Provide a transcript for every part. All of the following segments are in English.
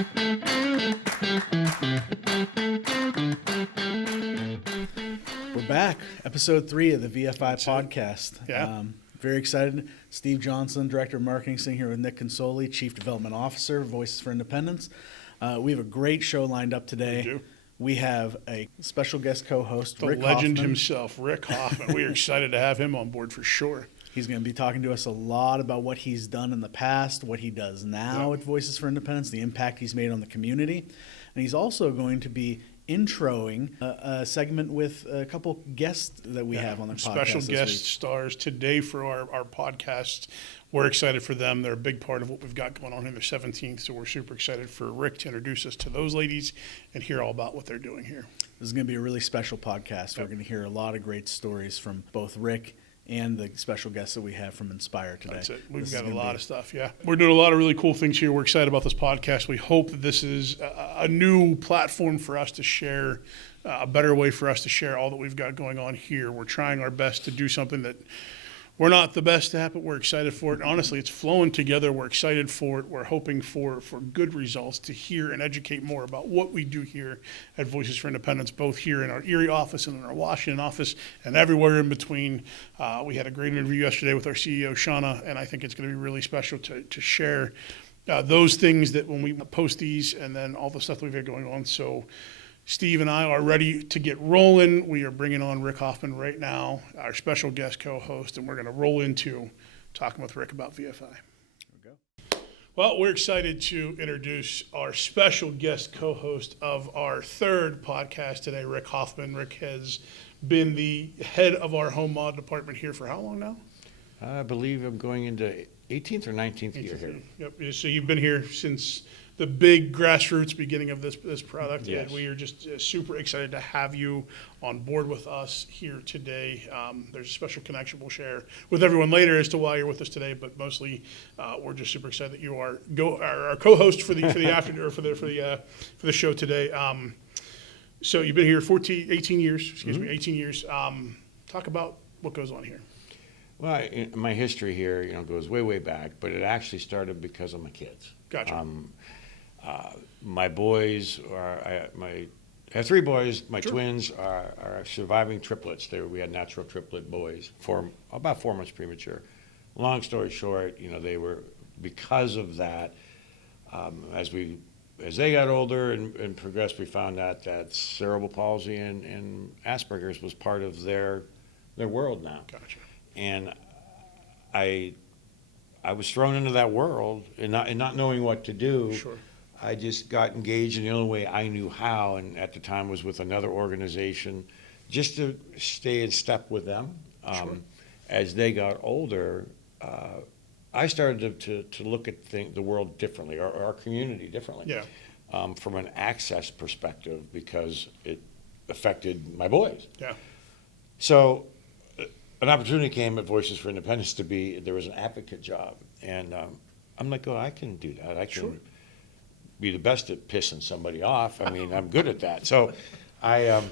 We're back. Episode 3 of the VFI podcast. Yeah. Very excited. Steve Johnson, Director of Marketing, sitting here with Nick Consoli, Chief Development Officer, Voices for Independence. We have a great show lined up today. We do. We have a special guest co-host, The Rick legend Hoffman. himself, Rick Hoffman. We are excited to have him on board for sure. He's going to be talking to us a lot about what he's done in the past, what he does now at Voices for Independence, the impact he's made on the community. And he's also going to be introing a segment with a couple guests that we have on the podcast Special this guest week. stars today for our podcast. We're excited for them. They're a big part of what we've got going on in the 17th, so we're super excited for Rick to introduce us to those ladies and hear all about what they're doing here. This is going to be a really special podcast. We're going to hear a lot of great stories from both Rick and the special guests that we have from Inspire today. That's it. We've got a lot of stuff, yeah. We're doing a lot of really cool things here. We're excited about this podcast. We hope that this is a new platform for us to share, a better way for us to share all that we've got going on here. We're trying our best to do something that we're not the best at, but we're excited for it. Honestly, it's flowing together. We're excited for it. We're hoping for good results, to hear and educate more about what we do here at Voices for Independence, both here in our Erie office and in our Washington office and everywhere in between. We had a great interview yesterday with our CEO, Shauna, and I think it's going to be really special to share those things that when we post these and then all the stuff that we've got going on. So Steve and I are ready to get rolling. We are bringing on Rick Hoffman right now, our special guest co-host, and we're going to roll into talking with Rick about VFI. There we go. Well, we're excited to introduce our special guest co-host of our third podcast today, Rick Hoffman. Rick has been the head of our home mod department here for how long now? I believe I'm going into 18th or 19th year here. Yep. So you've been here since the big grassroots beginning of this product. Yes. And we are just super excited to have you on board with us here today. There's a special connection we'll share with everyone later as to why you're with us today, but mostly we're just super excited that you are our co-host for the afternoon or for the show today. So you've been here 18 years. Excuse me, 18 years. Talk about what goes on here. Well, my history here, goes way back, but it actually started because of my kids. Gotcha. My boys I have 3 boys. My twins are surviving triplets. We had natural triplet boys, about 4 months premature. Long story short, they were, because of that, as they got older and progressed, we found out that cerebral palsy and Asperger's was part of their world now. Gotcha. And I was thrown into that world and not knowing what to do. Sure. I just got engaged in the only way I knew how, and at the time was with another organization, just to stay in step with them. Sure. As they got older, I started to look at the world differently, or our community differently. Yeah. From an access perspective, because it affected my boys. Yeah. So an opportunity came at Voices for Independence there was an advocate job. And I'm like, I can do that. I can be the best at pissing somebody off. I mean, I'm good at that. So I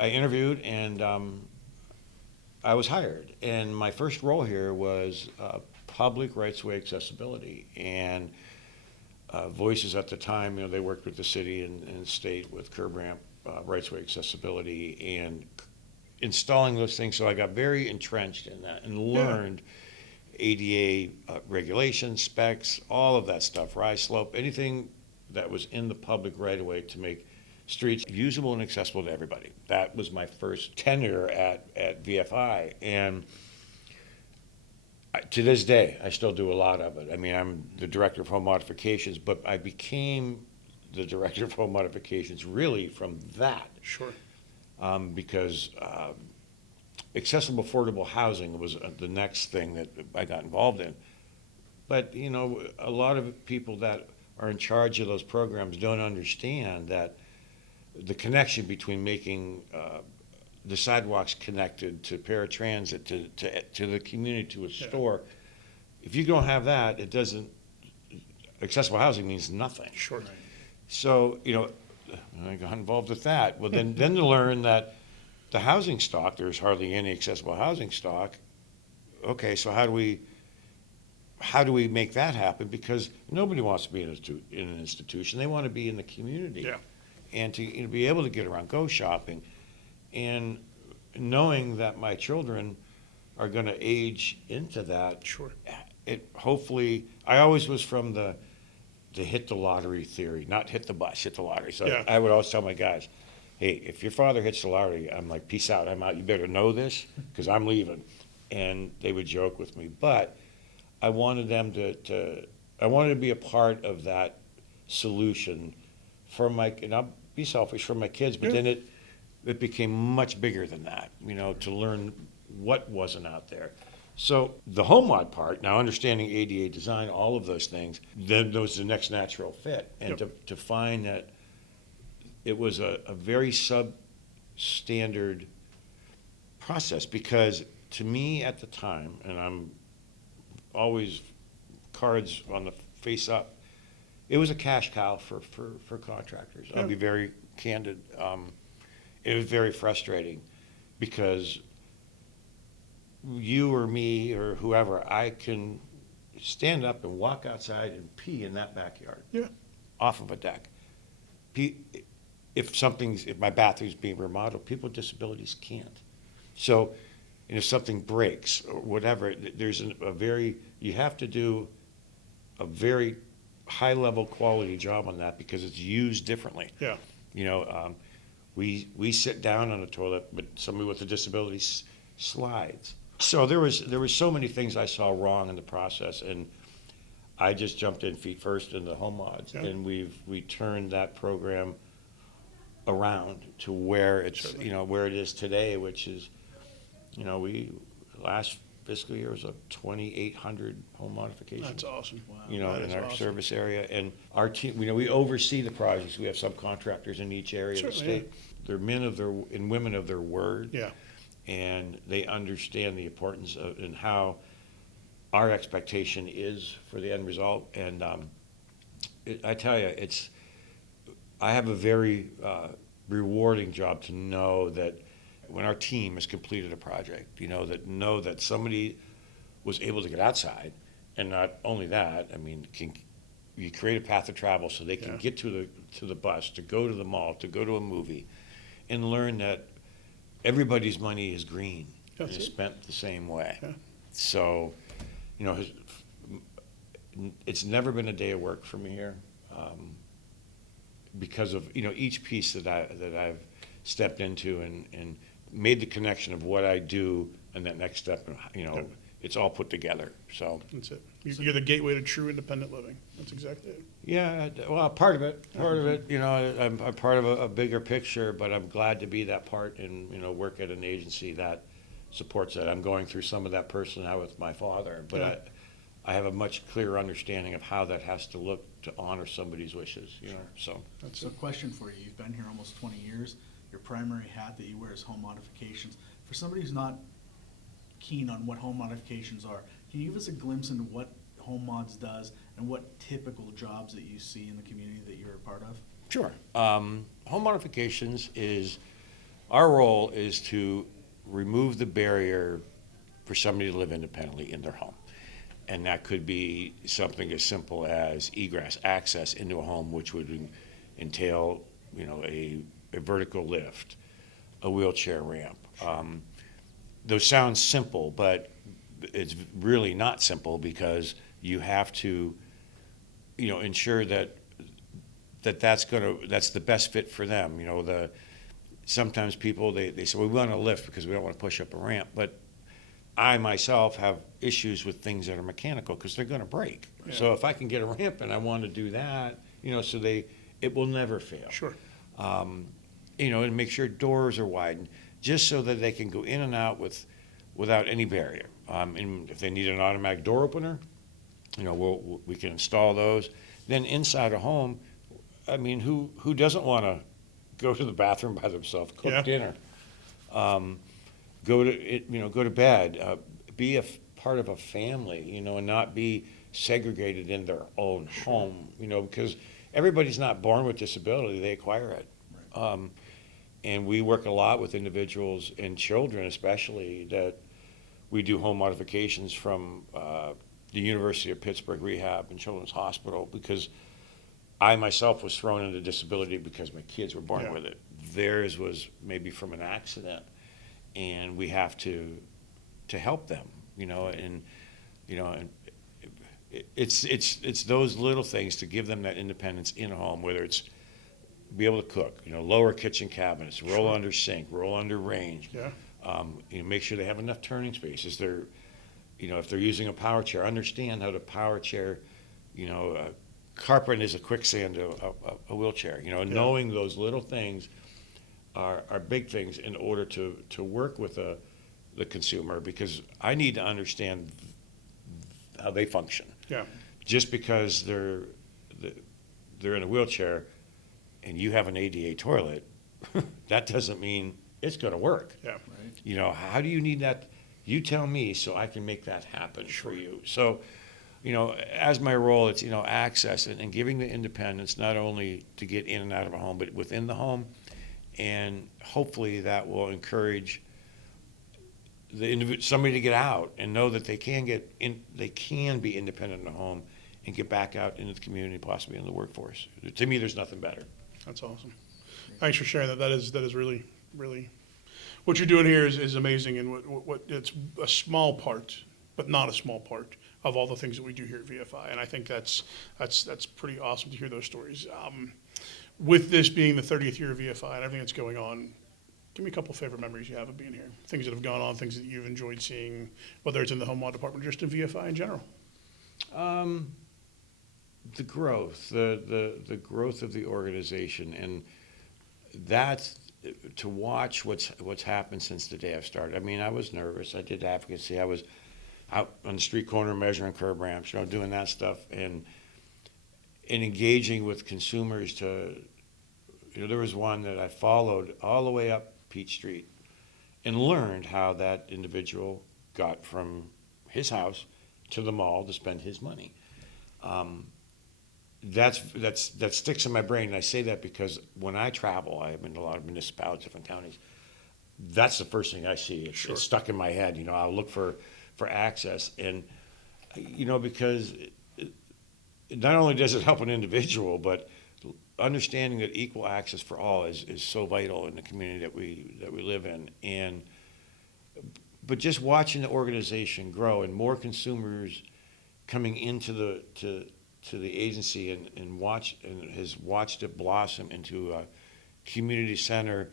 interviewed and I was hired. And my first role here was public rights-of-way accessibility. And Voices at the time, they worked with the city and state with curb ramp, rights-of-way accessibility, and installing those things. So I got very entrenched in that and learned ADA regulations, specs, all of that stuff, rise, slope, anything that was in the public right-of-way to make streets usable and accessible to everybody. That was my first tenure at VFI. And to this day, I still do a lot of it. I mean, I'm the director of home modifications, but I became the director of home modifications really from that. Sure. Because accessible, affordable housing was the next thing that I got involved in. But, a lot of people that are in charge of those programs don't understand that the connection between making the sidewalks connected to paratransit, to the community, to a store. If you don't have that, accessible housing means nothing. Sure. So, I got involved with that. Well, then to learn that the housing stock, there's hardly any accessible housing stock. Okay, so how do we how do we make that happen? Because nobody wants to be in an institution. They want to be in the community. Yeah. And to be able to get around, go shopping, and knowing that my children are going to age into that. Sure. It hopefully, I always was from the hit the lottery theory, not hit the bus, hit the lottery. So Yeah. I would always tell my guys, hey, if your father hits the lottery, I'm like, peace out, I'm out. You better know this because I'm leaving. And they would joke with me. But I wanted them I wanted to be a part of that solution for and I'll be selfish for my kids, but Yeah. then it became much bigger than that, to learn what wasn't out there. So the home mod part, now understanding ADA design, all of those things, then was the next natural fit. And Yep. to find that it was a very substandard process, because to me at the time, and I'm always cards on the face up, it was a cash cow for contractors. Yeah. I'll be very candid. It was very frustrating because you or me or whoever, I can stand up and walk outside and pee in that backyard. Yeah. Off of a deck. If my bathroom's being remodeled, people with disabilities can't. So, and if something breaks or whatever, there's you have to do a very high level quality job on that because it's used differently. Yeah. We sit down on a toilet, but somebody with a disability slides. So there was so many things I saw wrong in the process, and I just jumped in feet first in the home mods, Yeah. and we turned that program around to where it's Certainly. where it is today, which is we last fiscal year was 2,800 home modifications. That's awesome. Wow. That In is our awesome. service area, and our team, we oversee the projects. We have subcontractors in each area of the Certainly, state. They're men of their and women of their word. Yeah. And they understand the importance of and how our expectation is for the end result. And I tell you, I have a very rewarding job to know that when our team has completed a project, that somebody was able to get outside, and not only that, you create a path of travel so they can Yeah. get to the bus, to go to the mall, to go to a movie, and learn that everybody's money is green and That's is it. spent the same way. Yeah. So, it's never been a day of work for me here, because of each piece that I've stepped into and made the connection of what I do and that next step. Yep. It's all put together. So That's it. You're the gateway to true independent living. That's exactly it. yeah, well, part of it. I'm part of a bigger picture, but I'm glad to be that part and work at an agency that supports that. I'm going through some of that personally now with my father, but Yeah. I have a much clearer understanding of how that has to look to honor somebody's wishes. So That's So it. question for you, you've been here almost 20 years, your primary hat that you wear is home modifications. For somebody who's not keen on what home modifications are, can you give us a glimpse into what Home Mods does and what typical jobs that you see in the community that you're a part of? sure. Home modifications our role is to remove the barrier for somebody to live independently in their home. And that could be something as simple as egress, access into a home, which would entail, a vertical lift, a wheelchair ramp. Those sound simple, but it's really not simple because you have to, ensure that's the best fit for them. Sometimes people, they say, well, we want a lift because we don't want to push up a ramp, but I myself have issues with things that are mechanical because they're going to break. Yeah. So if I can get a ramp and I want to do that, so it will never fail. Sure. And make sure doors are widened just so that they can go in and out without any barrier. And if they need an automatic door opener, we can install those. Then inside a home, who doesn't want to go to the bathroom by themselves, cook Yeah. dinner, go to bed, be part of a family, and not be segregated in their own home, because everybody's not born with disability, they acquire it. And we work a lot with individuals and children especially that we do home modifications from the University of Pittsburgh Rehab and Children's Hospital, because I myself was thrown into disability because my kids were born Yeah. with it. Theirs was maybe from an accident, and we have to help them, and it's those little things to give them that independence in home, whether it's be able to cook, lower kitchen cabinets, roll Sure. under sink, roll under range, Yeah. make sure they have enough turning spaces. If they're using a power chair, understand how to power chair, carpet is a quicksand to a wheelchair. Knowing those little things are big things in order to work with the consumer, because I need to understand how they function. Yeah. Just because they're in a wheelchair and you have an ADA toilet, that doesn't mean it's going to work. Yeah. How do you need that? You tell me so I can make that happen for you. So, as my role, it's, access and giving the independence, not only to get in and out of a home, but within the home. And hopefully that will encourage somebody to get out and know that they can be independent in the home and get back out into the community, possibly in the workforce. To me, there's nothing better. That's awesome. Thanks for sharing that. That is really, really, what you're doing here is amazing, and what it's a small part, but not a small part of all the things that we do here at VFI. And I think that's pretty awesome to hear those stories. With this being the 30th year of VFI and everything that's going on, give me a couple favorite memories you have of being here. Things that have gone on, things that you've enjoyed seeing, whether it's in the home law department or just in VFI in general. The growth, the growth of the organization, and that's to watch what's happened since the day I've started. I mean, I was nervous. I did advocacy. I was out on the street corner measuring curb ramps, doing that stuff, and engaging with consumers to, there was one that I followed all the way up Peach Street and learned how that individual got from his house to the mall to spend his money. That sticks in my brain, and I say that because when I travel, I've been to a lot of municipalities, different counties. That's the first thing I see. It's stuck in my head. I'll look for access, and because not only does it help an individual, but understanding that equal access for all is so vital in the community that we live in, but just watching the organization grow and more consumers coming into the agency and has watched it blossom into a community center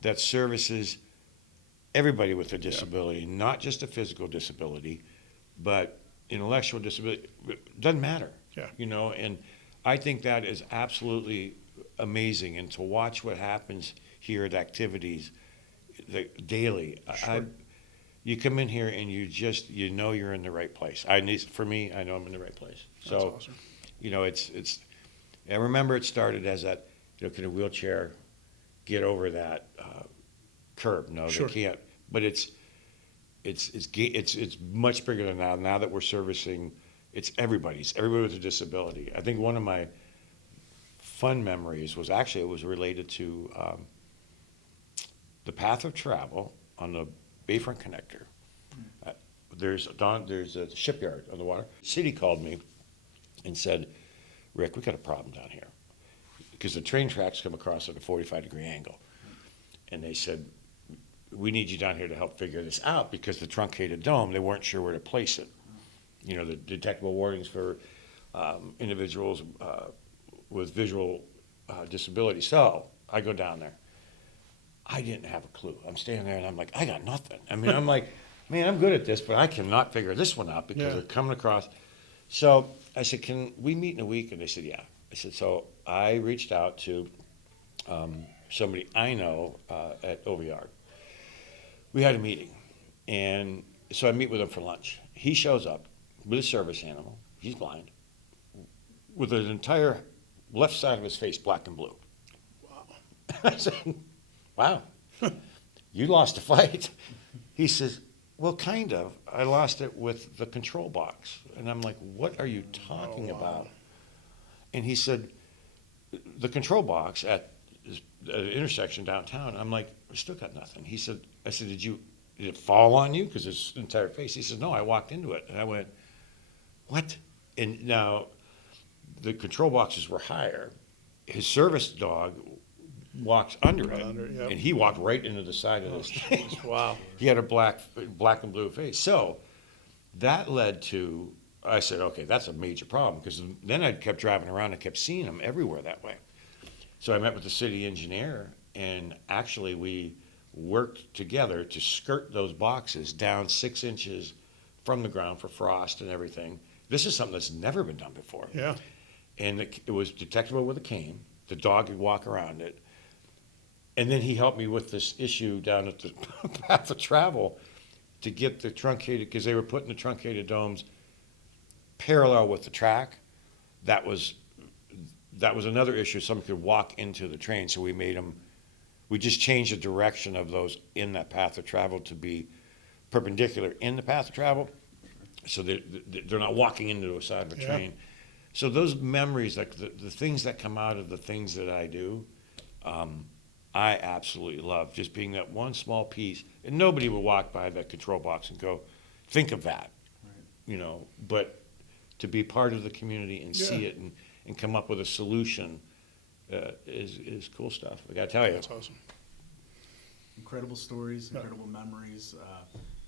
that services everybody with a disability, not just a physical disability, but intellectual disability. It doesn't matter. Yeah. And I think that is absolutely amazing. And to watch what happens here at activities daily, Sure. you come in here and you're in the right place. For me, I know I'm in the right place. That's So, awesome. it's. I remember it started as that. Can a wheelchair get over that curb? No, Sure. they can't. But it's much bigger than that. Now that we're servicing, it's everybody with a disability. I think one of my fun memories was related to the path of travel on the Bayfront Connector. There's a shipyard on the water. The city called me and said, "Rick, we got a problem down here," because the train tracks come across at a 45-degree angle, and they said, "We need you down here to help figure this out," because the truncated dome, they weren't sure where to place it. The detectable warnings for individuals with visual disability. So I go down there. I didn't have a clue. I'm standing there and I'm like, I got nothing. I mean, I'm like, man, I'm good at this, but I cannot figure this one out because they're coming across. So I said, can we meet in a week? And they said, yeah. I said, so I reached out to somebody I know at OVR. We had a meeting, and so I meet with him for lunch. He shows up with a service animal. He's blind, with an entire left side of his face black and blue. Wow. I said, wow, you lost a fight. He says, well, kind of. I lost it with the control box. And I'm like, what are you talking about? And he said, the control box at an intersection downtown. I'm like, I still got nothing. I said, did it fall on you? Because it's entire face. He said, no, I walked into it. And I went, what? And now the control boxes were higher. His service dog walks under it, Under it, yep. and he walked right into the side of Oh, this thing. jeez, wow. He had a black and blue face. So that led to, I said, okay, that's a major problem, because then I kept driving around and kept seeing them everywhere that way. So I met with the city engineer, and actually we worked together to skirt those boxes down 6 inches from the ground for frost and everything. This is something that's never been done before. Yeah. And it was detectable with a cane. The dog could walk around it. And then he helped me with this issue down at the path of travel to get the truncated, because they were putting the truncated domes parallel with the track. That was another issue. Someone could walk into the train, so we just changed the direction of those in that path of travel to be perpendicular in the path of travel, so they're not walking into the side of a Yeah. train. So those memories, like the things that come out of the things that I do, I absolutely love just being that one small piece. And nobody would walk by that control box and go, think of that, but to be part of the community and see Yeah. it and come up with a solution is cool stuff. I gotta tell you. That's awesome. Incredible stories, Yeah. incredible memories.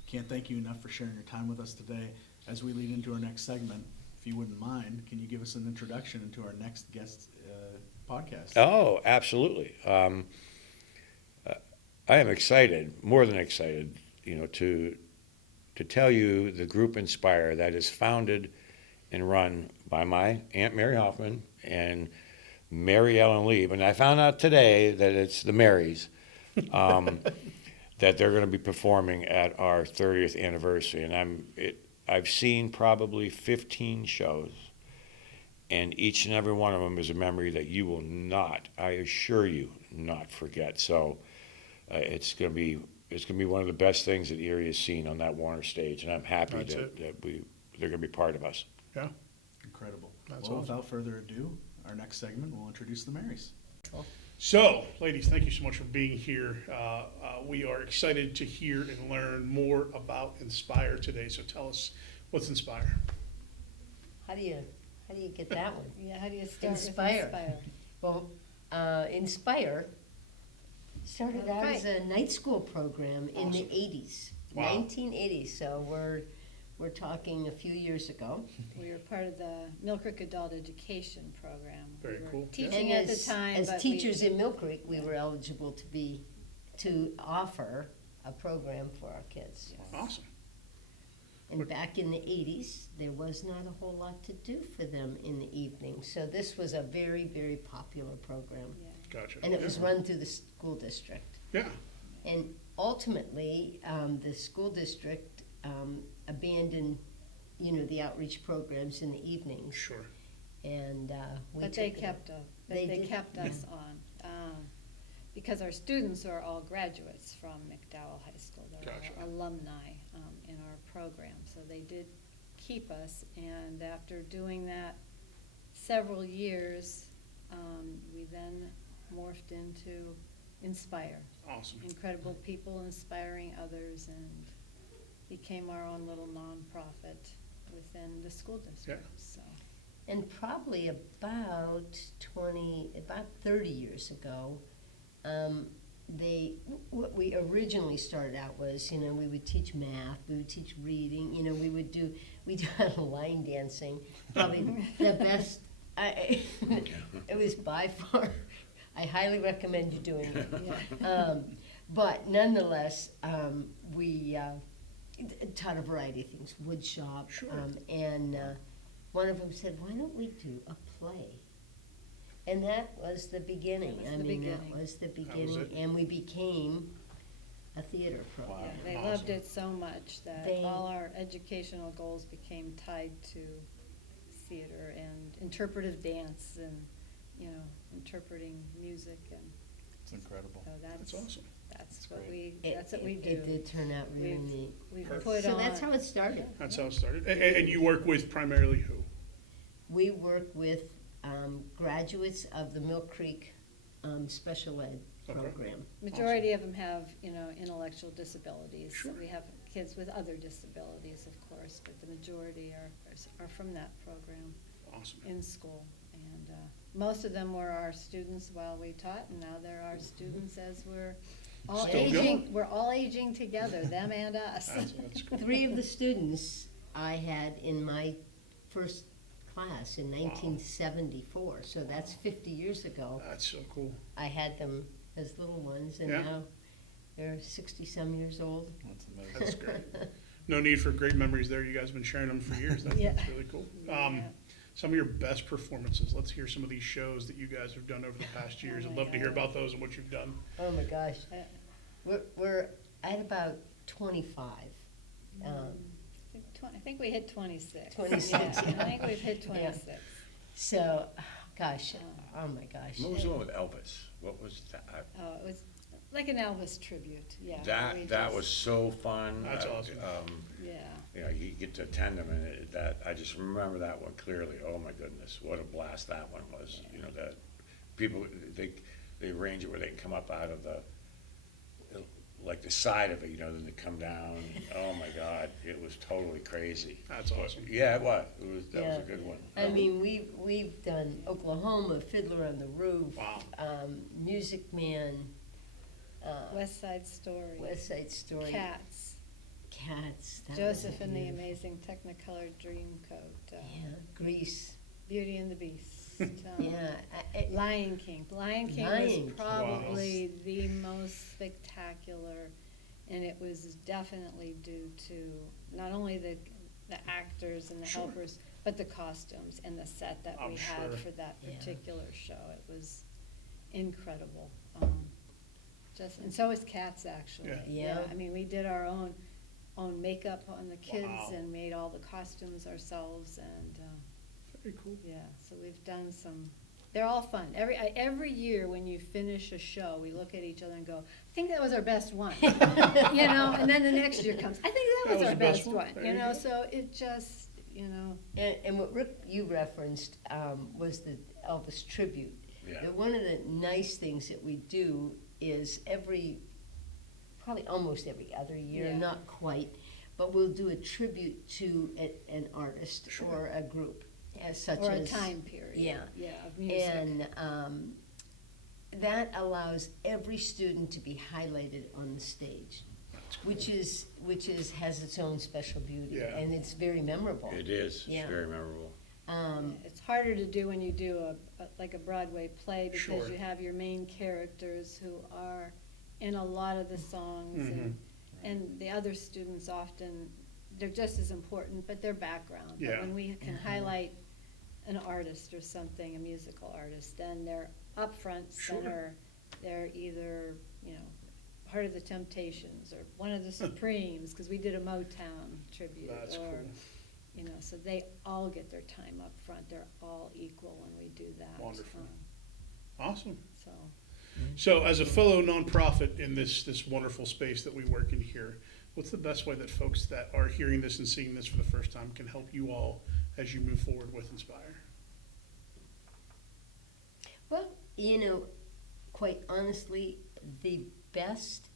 Can't thank you enough for sharing your time with us today. As we lead into our next segment, if you wouldn't mind, can you give us an introduction into our next guest podcast? Oh, absolutely. I am excited, more than excited, to tell you the group Inspire that is founded and run by my Aunt Mary Hoffman and Mary Ellen Lieb. And I found out today that it's the Marys, that they're going to be performing at our 30th anniversary. And I've seen probably 15 shows, and each and every one of them is a memory that you will not, I assure you, not forget. So it's going to be one of the best things that Erie has seen on that Warner stage, and I'm happy That's that they're going to be part of us. Yeah. Incredible. That's Well, awesome. without further ado, our next segment, we'll introduce the Marys. So, ladies, thank you so much for being here. We are excited to hear and learn more about Inspire today. So tell us, what's Inspire? How do you get that one? Yeah, how do you start Inspire. with Inspire? Well, Inspire started out as a night school program in the Awesome. 80s, Wow. 1980s. So we're talking a few years ago. We were part of the Mill Creek Adult Education Program. Very We were cool. Teaching And at the time, as but teachers in Mill Creek, we were eligible to offer a program for our kids. Awesome. And back in the 80s, there was not a whole lot to do for them in the evening. So this was a very, very popular program. Gotcha. And it was Yeah. run through the school district. Yeah. And ultimately, the school district abandoned, the outreach programs in the evenings. Sure. And we But they took it. kept us, They they did. kept us on, because our students are all graduates from McDowell High School. They're Gotcha. all alumni in our program, so they did keep us. And after doing that several years, we then morphed into Inspire. Awesome. Incredible people inspiring others, and became our own little nonprofit within the school district, so. And probably about 30 years ago, what we originally started out was, we would teach math, we would teach reading, we do line dancing, probably the best, it was by far, I highly recommend you doing it. But nonetheless, we taught a variety of things, wood shop, and one of them said, why don't we do a play? And that was the beginning. That was the beginning. That was the was beginning, it. and we became a theater program. Yeah, they Awesome. loved it so much that They- all our educational goals became tied to theater and interpretive dance and, interpreting music, and It's incredible. so That's awesome. that's great. what we, It- that's what we do. It did turn out really We've- neat. We've Perfect. put So on. that's how it started. That's how it started. And you work with primarily who? We work with graduates of the Mill Creek special ed Okay. program. Majority of them have, intellectual disabilities. Sure. We have kids with other disabilities, of course, but the majority are from that program Awesome. in school. And most of them were our students while we taught, and now they're our students as we're all Still aging. going. We're all aging together, them and us. That's cool. 3 of the students I had in my first class in 1974, so that's 50 years ago. That's so cool. I had them as little ones, and Yeah. now they're 60-some years old. That's amazing. That's great. No need for great memories there. You guys have been sharing them for years. That's Yeah. really cool. Yeah. Some of your best performances. Let's hear some of these shows that you guys have done over the past years. Oh I'd my love to hear God. about those and what you've done. Oh my gosh, Uh, we're at about 25. I think we hit 26. 26, Yeah, yeah. I think we've hit 26. So, gosh, oh my gosh. What was the one with Elvis? What was that? Oh, it was like an Elvis tribute, yeah. we That just- was so fun. That's awesome. Yeah, You know, you get to attend them, and I just remember that one clearly. Oh my goodness, what a blast that one was. You know, that people, they arrange it where they can come up out of like the side of it, you know, then they come down. Oh my God, it was totally crazy. That's awesome. Yeah, it was. That was Yeah. a good one. I mean, we've done Oklahoma, Fiddler on the Roof, Wow. Music Man, West Side Story, West Side Story, Cats, Cats. that was Joseph and the beautiful. Amazing Technicolor Dreamcoat, Yeah, Grease. Beauty and the Beast. Yeah, Lion King. Lion King Lion was King. probably the most spectacular, and it was definitely due to not only the actors and the Sure. helpers, but the costumes and the set that I'm we had sure. for that Yeah. particular show. It was incredible. And so is Cats, actually. Yeah. Yeah. I mean, we did our own makeup on the kids Wow. and made all the costumes ourselves, and Very cool. yeah, so we've done some, they're all fun. Every year when you finish a show, we look at each other and go, I think that was our best one. You know, and then the next year comes, I think that was our the best best one. one. There You you know, go. so it just, you know, And what Rick, you referenced, was the Elvis tribute. Yeah. One of the nice things that we do is probably almost every other year, Yeah. not quite, but we'll do a tribute to an artist Sure. or a group, such or a as. time period. Yeah. Yeah, of music. And that allows every student to be highlighted on the stage, which has its own special beauty, Yeah. and it's very memorable. It is. It's Yeah. very memorable. It's harder to do when you do like a Broadway play, because Sure. you have your main characters who are in a lot of the songs, and the other students often, they're just as important, but they're background. Yeah. But when we can highlight an artist or something, a musical artist, then they're up front, Sure. center, they're either, you know, Heart of the Temptations, or one of the Supremes, because we did a Motown tribute. That's or, cool. you know, so they all get their time up front. They're all equal when we do that. Wonderful. Awesome. So, So, as a fellow nonprofit in this wonderful space that we work in here, what's the best way that folks that are hearing this and seeing this for the first time can help you all as you move forward with Inspire? Well, you know, quite honestly, the best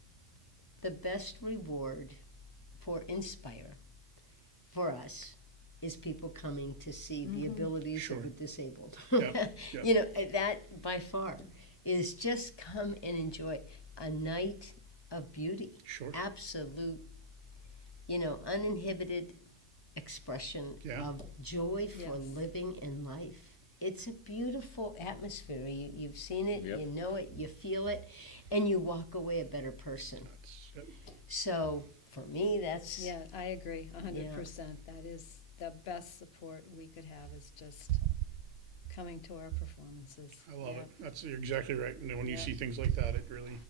reward for Inspire, for us, is people coming to see the abilities Sure. of the disabled. Yeah, yeah. You know, that by far is just come and enjoy a night of beauty. Sure. Absolute, you know, uninhibited expression Yeah. of joy for Yes. living in life. It's a beautiful atmosphere. You've seen it, Yep. you know it, you feel it, and you walk away a better person. Yep. So for me, that's yeah, I agree, 100%. That is the best support we could have, is just coming to our performances. I love Yeah. it. You're exactly right. And when you Yeah. see things like that, it really,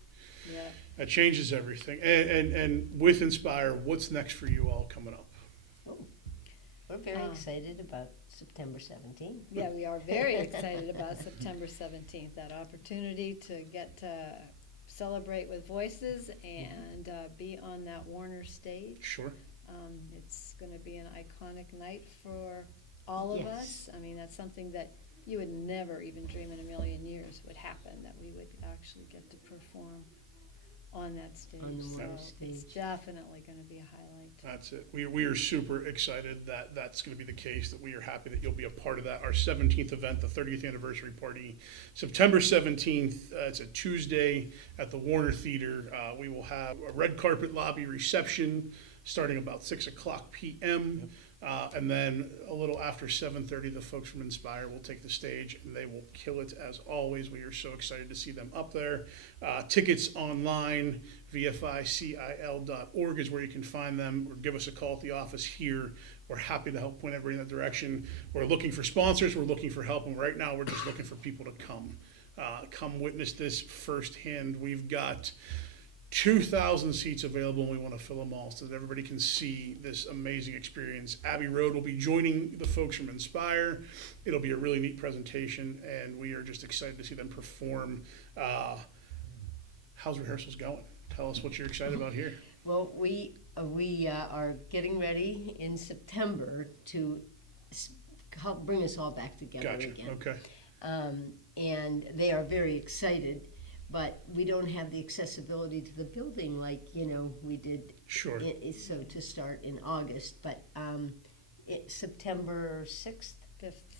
Yeah. that changes everything. And with Inspire, what's next for you all coming up? we're very Oh. excited about September 17th. Yeah, we are very excited about September 17th, that opportunity to get to celebrate with voices and be on that Warner stage. Sure. It's going to be an iconic night for all of Yes. us. I mean, that's something that you would never even dream in a million years would happen, that we would actually get to perform on that stage. On the So water it's stage. definitely gonna be a highlight. That's it. We are super excited that that's going to be the case, that we are happy that you'll be a part of that. Our 17th event, the 30th anniversary party, September 17th. It's a Tuesday at the Warner Theater. We will have a red carpet lobby reception starting about 6 o'clock p.m. And then a little after 7:30, the folks from Inspire will take the stage, and they will kill it as always. We are so excited to see them up there. Tickets online, VFICIL.org is where you can find them, or give us a call at the office here. We're happy to help point everybody in that direction. We're looking for sponsors, we're looking for help, and right now we're just looking for people to come witness this firsthand. We've got 2,000 seats available, and we want to fill them all so that everybody can see this amazing experience. Abbey Road will be joining the folks from Inspire. It'll be a really neat presentation, and we are just excited to see them perform. How's rehearsals going? Tell us what you're excited about here. Well, we are getting ready in September to help bring us all back together Gotcha, again. okay. And they are very excited, but we don't have the accessibility to the building like, we did. Sure. So to start in August, but September 6th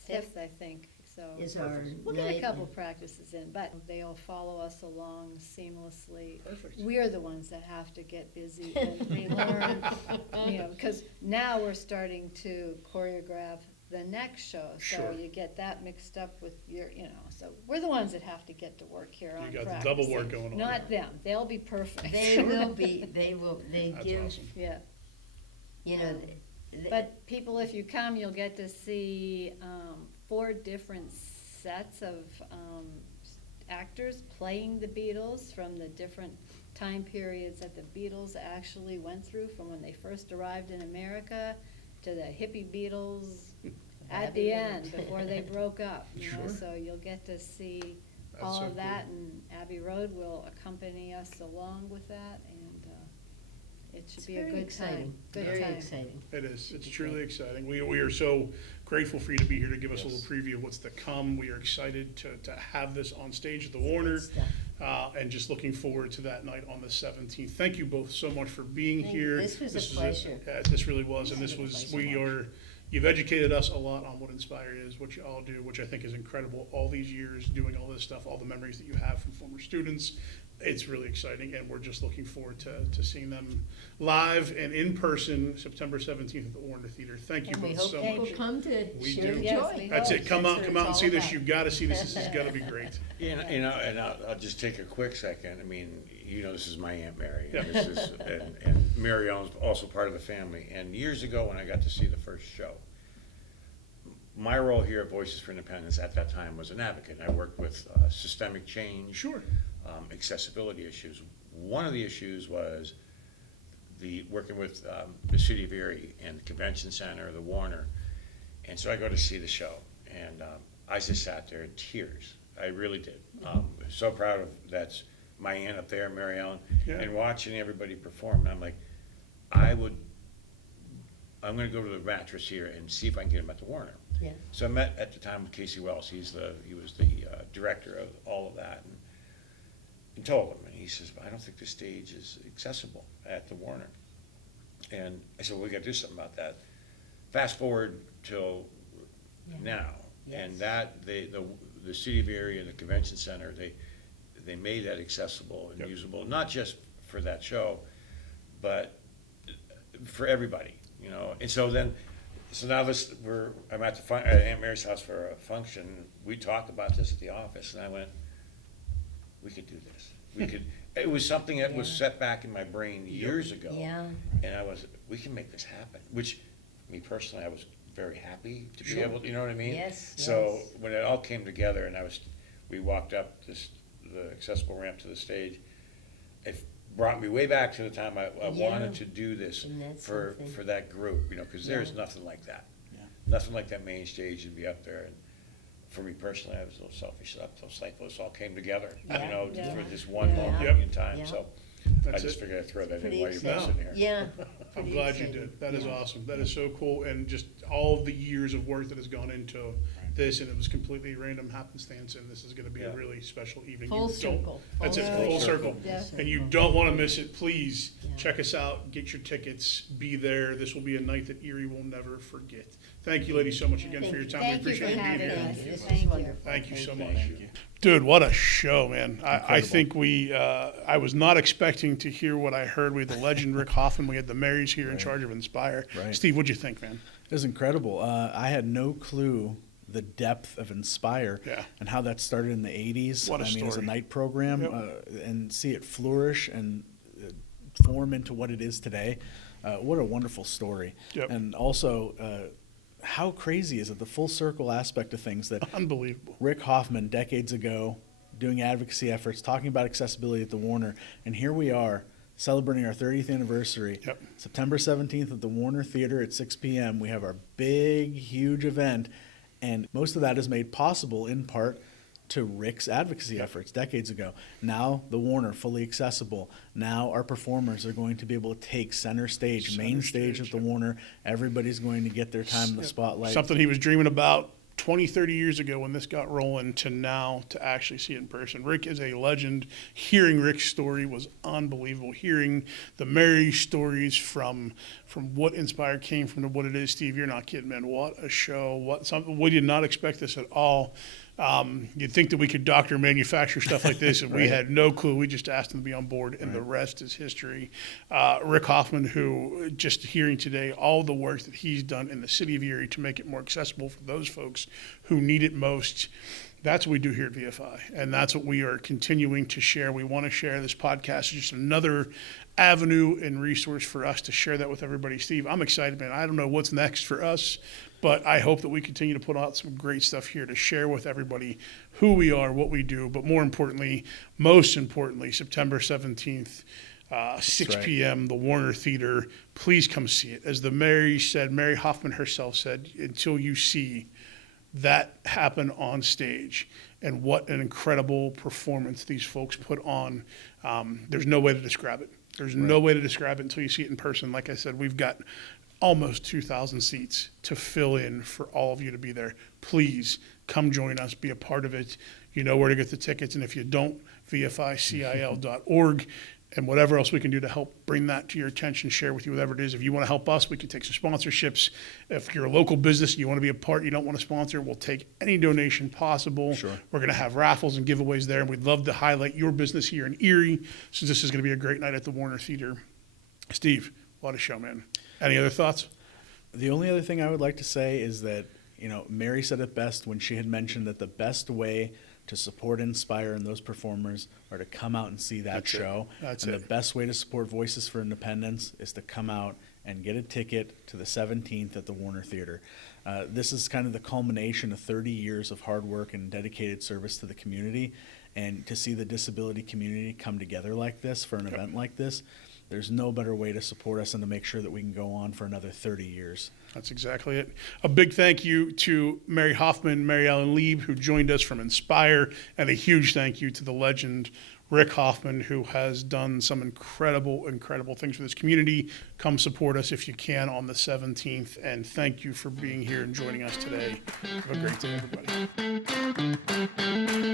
Fifth, I think, so. is our We'll get a night. couple practices in, but they'll follow us along seamlessly. Perfect. We're the ones that have to get busy and relearn, because now we're starting to choreograph the next show. Sure. So you get that mixed up with your, so we're the ones that have to get to work here on You got practicing. the double work going on. Not them, they'll be perfect. They will be, they That's give, awesome. Yeah. But people, if you come, you'll get to see 4 different sets of actors playing the Beatles from the different time periods that the Beatles actually went through, from when they first arrived in America to the hippie Beatles at the end, before they broke up. Sure. So you'll get to see That's all so of that, and Abbey Road will accompany us along with that, and it should it's be a very good exciting, time. Good very time. exciting. It is. It's truly exciting. We are so grateful for you to be here to give us a little preview of what's to come. We are excited to have this on stage at the Warner, and just looking forward to that night on the 17th. Thank you both so much for being here. This was a pleasure. This really was, and you've educated us a lot on what Inspire is, what you all do, which I think is incredible. All these years doing all this stuff, all the memories that you have from former students. It's really exciting, and we're just looking forward to seeing them live and in person September 17th at the Warner Theater. Thank you And we both hope so people much. come to We share do. the Yes, joy. we That's it. Come That's out what and it's see all this. about. You've got to see this. This has got to be great. And I'll just take a quick second. I mean, this is my Aunt Mary, and this is, and Mary Ellen's also part of the family. And years ago, when I got to see the first show, my role here at Voices for Independence at that time was an advocate. I worked with systemic change, Sure. Accessibility issues. One of the issues was working with the city of Erie and the convention center, the Warner. And so I go to see the show, and I just sat there in tears. I really did. So proud of that's my aunt up there, Mary Ellen, Yeah. and watching everybody perform. And I'm like, I'm going to go to the mattress here and see if I can get him at the Warner. Yeah. So I met at the time with Casey Wells. He was the director of all of that, and told him, and he says, I don't think the stage is accessible at the Warner. And I said, well, we got to do something about that. Fast forward till now, and that the city of Erie and the convention center, they made that accessible and usable, not just for that show, but for everybody, And so now I'm at Aunt Mary's house for a function. We talked about this at the office, and I went, we could do this. We could. It was something that was set back in my brain years ago. Yeah. And we can make this happen. Which, me personally, I was very happy to be able. You know what I mean? Yes, So yes. when it all came together, and we walked up the accessible ramp to the stage. It brought me way back to the time I wanted to do this And that's for something. that group. Because there's nothing like that. Yeah. Nothing like that main stage to be up there. And for me personally, I was a little selfish. I was thankful this all came together, Yeah. Yeah. for this one Yeah. moment Yep. in time. Yeah. So I That's just it. figured I'd throw that in Pretty while you're exciting. sitting here. Yeah. I'm pretty glad you exciting. did. That is Yeah. awesome. That is so cool, and just all of the years of work that has gone into this, and it was completely random happenstance, and this is going to be a really special evening. Full You don't- circle. That's it, Full full circle. Yeah. And you don't want to miss it. Please Yeah. check us out, get your tickets, be there. This will be a night that Erie will never forget. Thank you, ladies, so much again for your time. Thank We you for appreciate you being having here. us. This is Thank you. wonderful. Thank you so much. Thank you. Dude, what a show, man. I Incredible. think I was not expecting to hear what I heard. We had the legend Rick Hoffman. We had the Marys here in charge of Inspire. Right. Steve, what'd you think, man? It was incredible. I had no clue the depth of Inspire Yeah. and how that started in the 80s. What a As a story. night program Yep. and see it flourish and form into what it is today. What a wonderful story. Yep. And also, how crazy is it, the full circle aspect of things that Unbelievable. Rick Hoffman, decades ago, doing advocacy efforts, talking about accessibility at the Warner, and here we are celebrating our 30th anniversary. Yep. September 17th at the Warner Theater at 6 p.m. We have our big, huge event, and most of that is made possible in part to Rick's advocacy efforts decades ago. Now the Warner fully accessible. Now our performers are going to be able to take center stage, main stage at the Warner. Everybody's going to get their time in the spotlight. Something he was dreaming about 20, 30 years ago when this got rolling to now to actually see it in person. Rick is a legend. Hearing Rick's story was unbelievable. Hearing the Mary stories from what Inspire came from to what it is, Steve, you're not kidding, man. What a show. We did not expect this at all. You'd think that we could doctor and manufacture stuff like this, and we had no clue. We just asked them to be on board, and the rest is history. Rick Hoffman, who just hearing today all the work that he's done in the city of Erie to make it more accessible for those folks who need it most. That's what we do here at VFI, and that's what we are continuing to share. We want to share this podcast is just another avenue and resource for us to share that with everybody. Steve, I'm excited, man. I don't know what's next for us, but I hope that we continue to put out some great stuff here to share with everybody who we are, what we do, but most importantly, September 17th, 6 right. p.m., the Warner Theater. Please come see it. As Mary Hoffman herself said, until you see that happen on stage, and what an incredible performance these folks put on. There's no way to describe it. There's no way to describe it until you see it in person. Like I said, we've got almost 2,000 seats to fill in for all of you to be there. Please come join us, be a part of it. You know where to get the tickets, and if you don't, VFICIL.org. And whatever else we can do to help bring that to your attention, share with you whatever it is. If you want to help us, we can take some sponsorships. If you're a local business and you want to be a part, you don't want to sponsor, we'll take any donation possible. Sure. We're going to have raffles and giveaways there, and we'd love to highlight your business here in Erie, since this is going to be a great night at the Warner Theater. Steve, what a show, man. Any other thoughts? The only other thing I would like to say is that, Mary said it best when she had mentioned that the best way to support Inspire and those performers are to come out and see that show. That's and it. the best way to support Voices for Independence is to come out and get a ticket to the 17th at the Warner Theater. This is kind of the culmination of 30 years of hard work and dedicated service to the community. And to see the disability community come together like this for an event like this, there's no better way to support us and to make sure that we can go on for another 30 years. That's exactly it. A big thank you to Mary Hoffman, Mary Ellen Lieb, who joined us from Inspire, and a huge thank you to the legend Rick Hoffman, who has done some incredible, incredible things for this community. Come support us if you can on the 17th, and thank you for being here and joining us today. Have a great day, everybody.